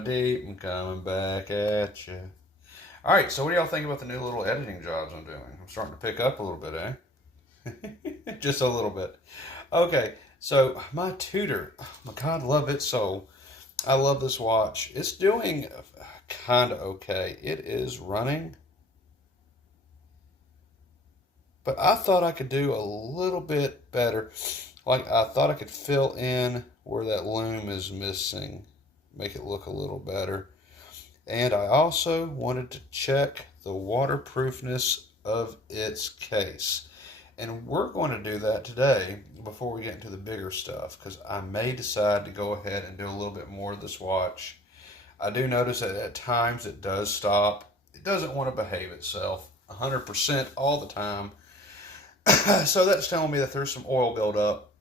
down deep and coming back at you. All right, so what do y'all think about the new little editing jobs I'm doing? I'm starting to pick up a little bit, eh? Just a little bit. Okay, so my Tudor, oh my God, love it so. I love this watch. It's doing kind of okay. It is running, but I thought I could do a little bit better. Like I thought I could fill in where that loom is missing, make it look a little better. And I also wanted to check the waterproofness of its case. And we're going to do that today before we get into the bigger stuff because I may decide to go ahead and do a little bit more of this watch. I do notice that at times it does stop. It doesn't want to behave itself 100% all the time. So that's telling me that there's some oil buildup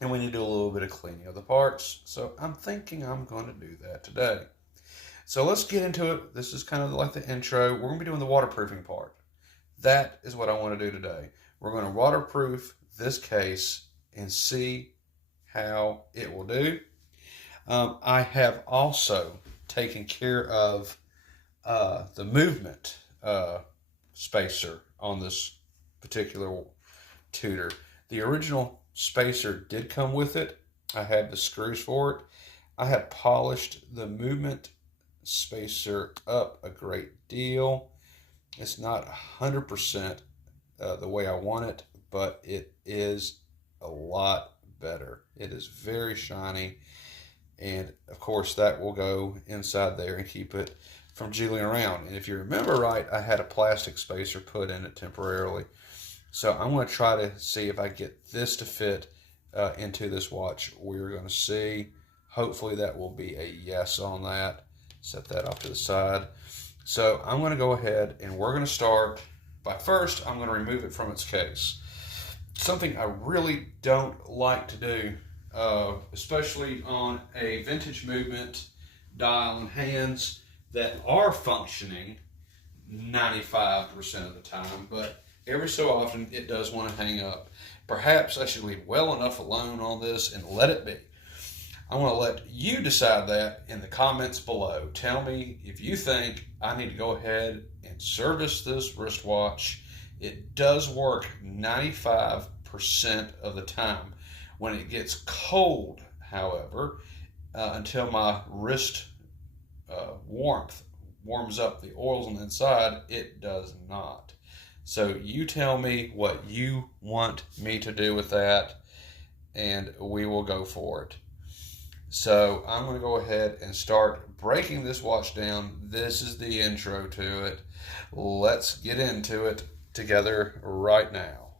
and we need to do a little bit of cleaning of the parts. So I'm thinking I'm going to do that today. So let's get into it. This is kind of like the intro. We're going to be doing the waterproofing part. That is what I want to do today. We're going to waterproof this case and see how it will do. I have also taken care of the movement spacer on this particular Tudor. The original spacer did come with it. I had the screws for it. I had polished the movement spacer up a great deal. It's not 100% the way I want it, but it is a lot better. It is very shiny, and of course that will go inside there and keep it from jiggling around. And if you remember right, I had a plastic spacer put in it temporarily. So I'm going to try to see if I get this to fit into this watch. We're going to see. Hopefully that will be a yes on that. Set that off to the side. So I'm going to go ahead and we're going to start by first, I'm going to remove it from its case. Something I really don't like to do, especially on a vintage movement dial and hands that are functioning 95% of the time, but every so often it does want to hang up. Perhaps I should leave well enough alone on this and let it be. I want to let you decide that in the comments below. Tell me if you think I need to go ahead and service this wristwatch. It does work 95% of the time. When it gets cold, however, until my wrist warmth warms up the oils on the inside, it does not. So you tell me what you want me to do with that, and we will go for it. So I'm going to go ahead and start breaking this watch down. This is the intro to it. Let's get into it together right now.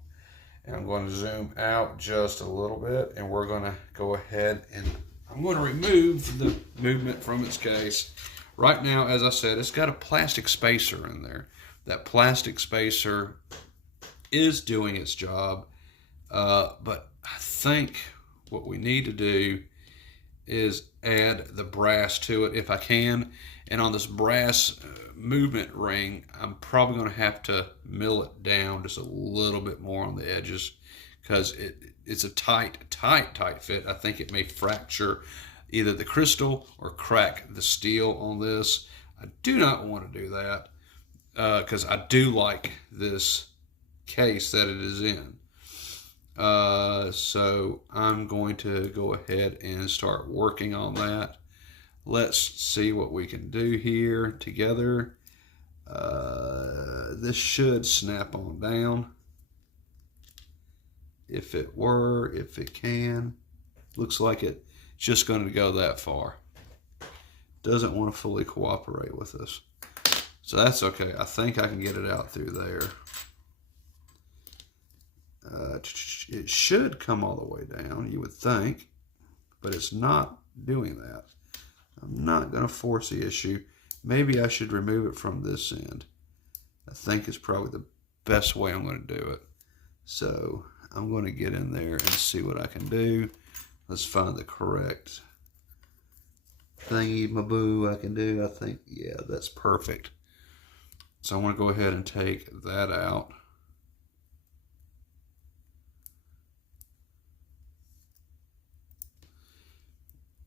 And I'm going to zoom out just a little bit, and we're going to go ahead and I'm going to remove the movement from its case. Right now, as I said, it's got a plastic spacer in there. That plastic spacer is doing its job, but I think what we need to do is add the brass to it if I can. And on this brass movement ring, I'm probably going to have to mill it down just a little bit more on the edges because it's a tight fit. I think it may fracture either the crystal or crack the steel on this. I do not want to do that because I do like this case that it is in. So I'm going to go ahead and start working on that. Let's see what we can do here together. This should snap on down. If it can. Looks like it's just going to go that far. Doesn't want to fully cooperate with us. So that's okay. I think I can get it out through there. It should come all the way down, you would think, but it's not doing that. I'm not going to force the issue. Maybe I should remove it from this end. I think it's probably the best way I'm going to do it. So I'm going to get in there and see what I can do. Let's find the correct thingy-maboo I can do. I think, yeah, that's perfect. So I'm going to go ahead and take that out.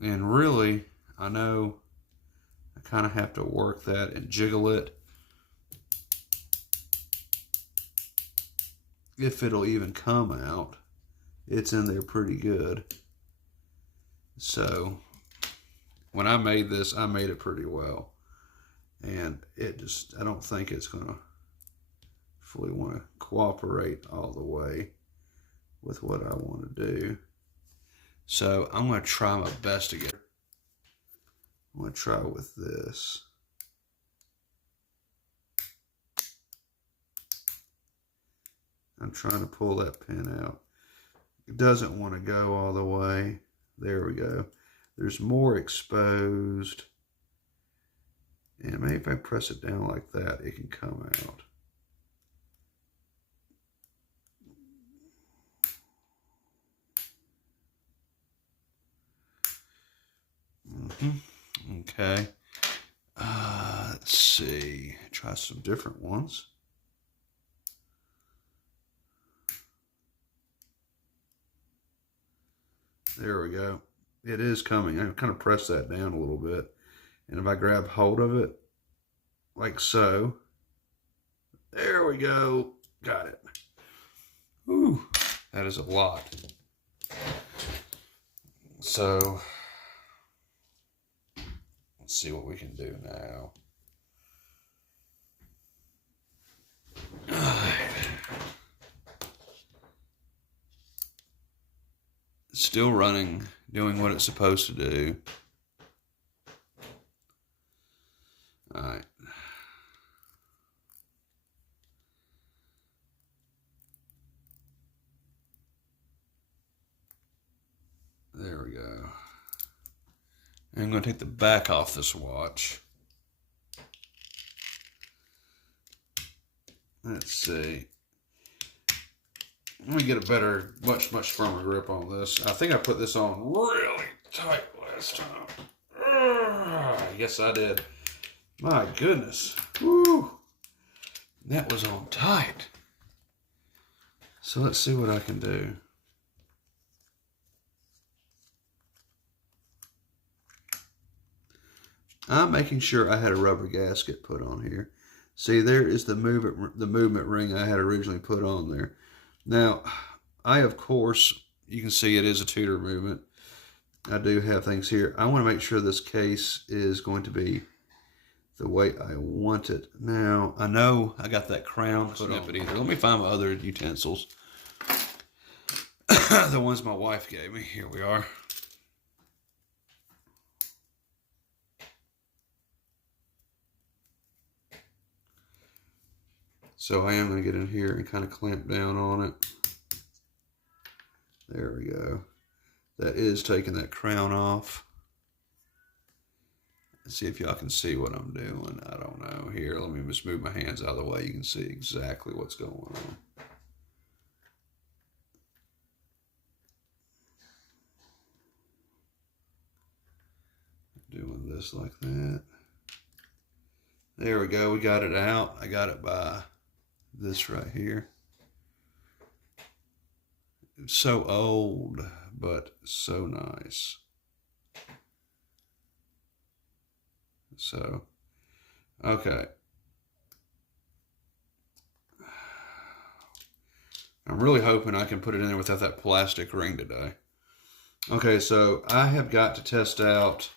And really, I know kind of have to work that and jiggle it. If it'll even come out, it's in there pretty good. So when I made this, I made it pretty well. And it just, I don't think it's going to fully want to cooperate all the way with what I want to do. So I'm going to try my best to get it. I'm going to try with this. I'm trying to pull that pin out. It doesn't want to go all the way. There we go. There's more exposed. And maybe if I press it down like that, it can come out. Okay. Let's see. Try some different ones. There we go. It is coming. I kind of press that down a little bit. And if I grab hold of it, like so, there we go. Got it. Ooh, that is a lot. So, let's see what we can do now. Still running, doing what it's supposed to do. All right. There we go. I'm going to take the back off this watch. Let's see. Let me get a better, much firmer grip on this. I think I put this on really tight last time. Yes, I did. My goodness. Woo. That was on tight. So let's see what I can do. I'm making sure I had a rubber gasket put on here. See, there is the movement ring I had originally put on there. Now, I, of course, you can see it is a Tudor movement. I do have things here. I want to make sure this case is going to be the way I want it. Now, I know I got that crown put on it either. Let me find my other utensils. The ones my wife gave me. Here we are. So I am going to get in here and kind of clamp down on it. There we go. That is taking that crown off. Let's see if y'all can see what I'm doing. I don't know. Here, let me just move my hands out of the way. You can see exactly what's going on. Doing this like that. There we go. We got it out. I got it by this right here. It's so old, but so nice. So, okay. I'm really hoping I can put it in there without that plastic ring today. Okay, so I have got to test out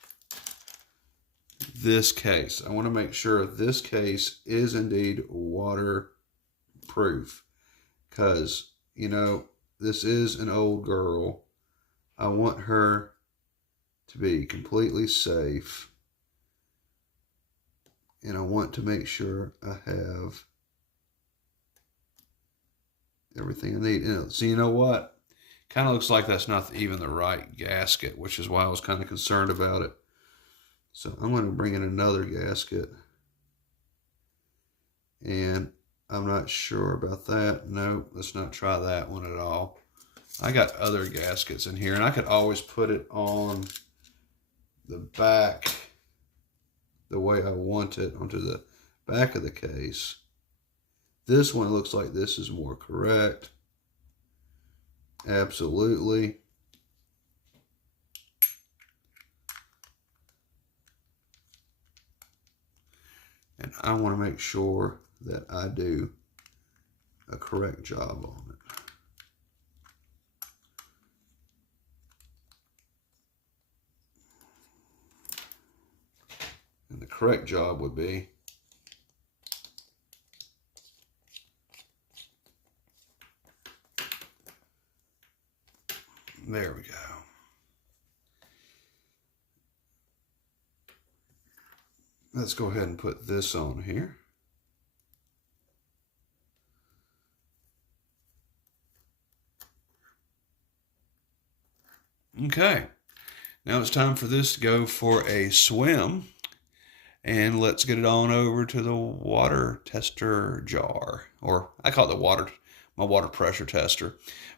this case. I want to make sure this case is indeed waterproof, because, you know, this is an old girl. I want her to be completely safe. And I want to make sure I have everything I need. So you know what? Kind of looks like that's not even the right gasket, which is why I was kind of concerned about it. So I'm going to bring in another gasket. And I'm not sure about that. No, let's not try that one at all. I got other gaskets in here, and I could always put it on the back the way I want it, onto the back of the case. This one looks like this is more correct. Absolutely. And I want to make sure that I do a correct job on it. And the correct job would be there we go. Let's go ahead and put this on here. Okay, now it's time for this to go for a swim. And let's get it on over to the water tester jar. Or I call it my water pressure tester.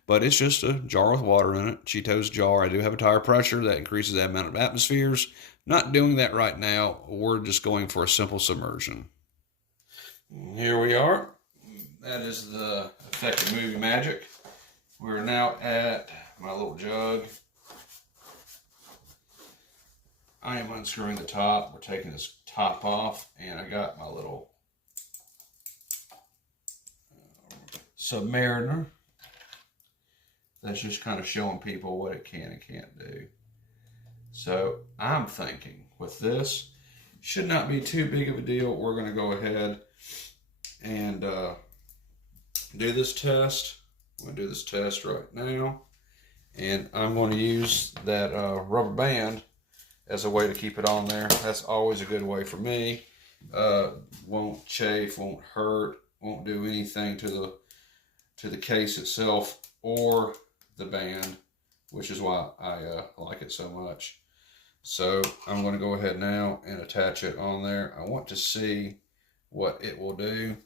But it's just a jar with water in it, Cheetos jar. I do have a tire pressure that increases the amount of atmospheres. Not doing that right now. We're just going for a simple submersion. Here we are. That is the effect of movie magic. We're now at my little jug. I am unscrewing the top. We're taking this top off, and I got my little Submariner. That's just kind of showing people what it can and can't do. So I'm thinking with this, should not be too big of a deal. We're going to go ahead and do this test. I'm going to do this test right now. And I'm going to use that rubber band as a way to keep it on there. That's always a good way for me. Won't chafe, won't hurt, won't do anything to the case itself or the band, which is why I like it so much. So I'm going to go ahead now and attach it on there. I want to see what it will do,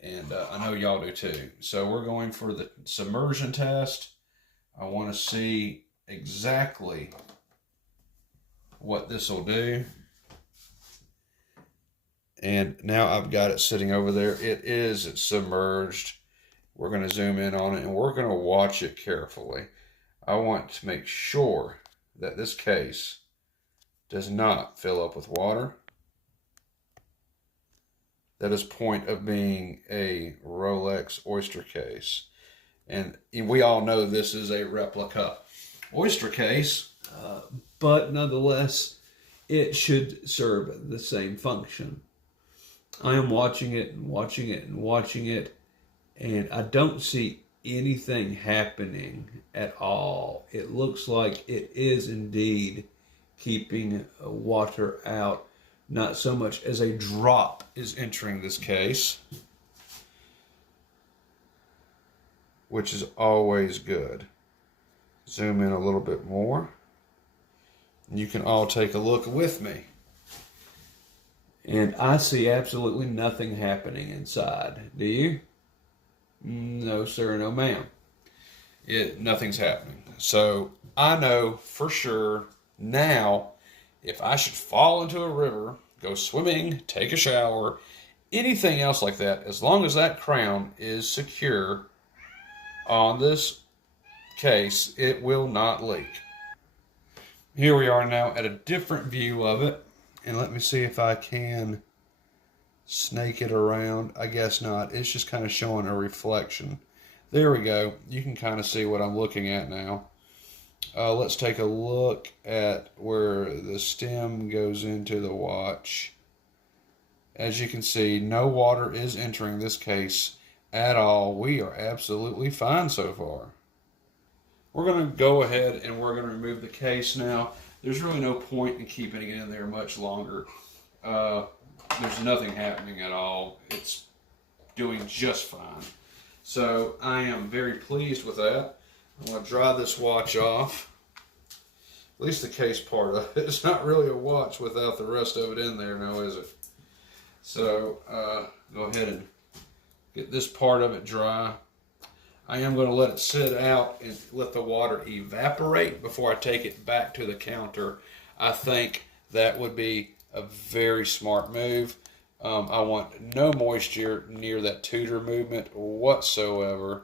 and I know y'all do too. So we're going for the submersion test. I want to see exactly what this will do. And now I've got it sitting over there. It's submerged. We're going to zoom in on it, and we're going to watch it carefully. I want to make sure that this case does not fill up with water. That is point of being a Rolex oyster case. And we all know this is a replica oyster case, but nonetheless, it should serve the same function. I am watching it and watching it and watching it, and I don't see anything happening at all. It looks like it is indeed keeping water out. Not so much as a drop is entering this case, which is always good. Zoom in a little bit more. You can all take a look with me. And I see absolutely nothing happening inside. Do you? No, sir, no, ma'am. Nothing's happening. So I know for sure now, if I should fall into a river, go swimming, take a shower, anything else like that, as long as that crown is secure on this case, it will not leak. Here we are now at a different view of it. And let me see if I can snake it around. I guess not. It's just kind of showing a reflection. There we go. You can kind of see what I'm looking at now. Let's take a look at where the stem goes into the watch. As you can see, no water is entering this case at all. We are absolutely fine so far. We're going to go ahead and we're going to remove the case now. There's really no point in keeping it in there much longer. There's nothing happening at all. It's doing just fine. So I am very pleased with that. I'm going to dry this watch off. At least the case part of it. It's not really a watch without the rest of it in there now, is it? So go ahead and get this part of it dry. I am going to let it sit out and let the water evaporate before I take it back to the counter. I think that would be a very smart move. I want no moisture near that Tudor movement whatsoever.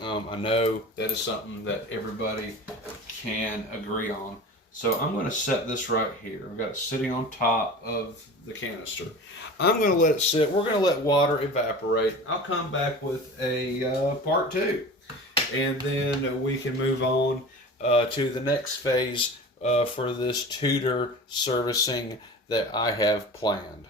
I know that is something that everybody can agree on. So I'm going to set this right here. I've got it sitting on top of the canister. I'm going to let it sit. We're going to let water evaporate. I'll come back with a part two. And then we can move on to the next phase for this Tudor servicing that I have planned.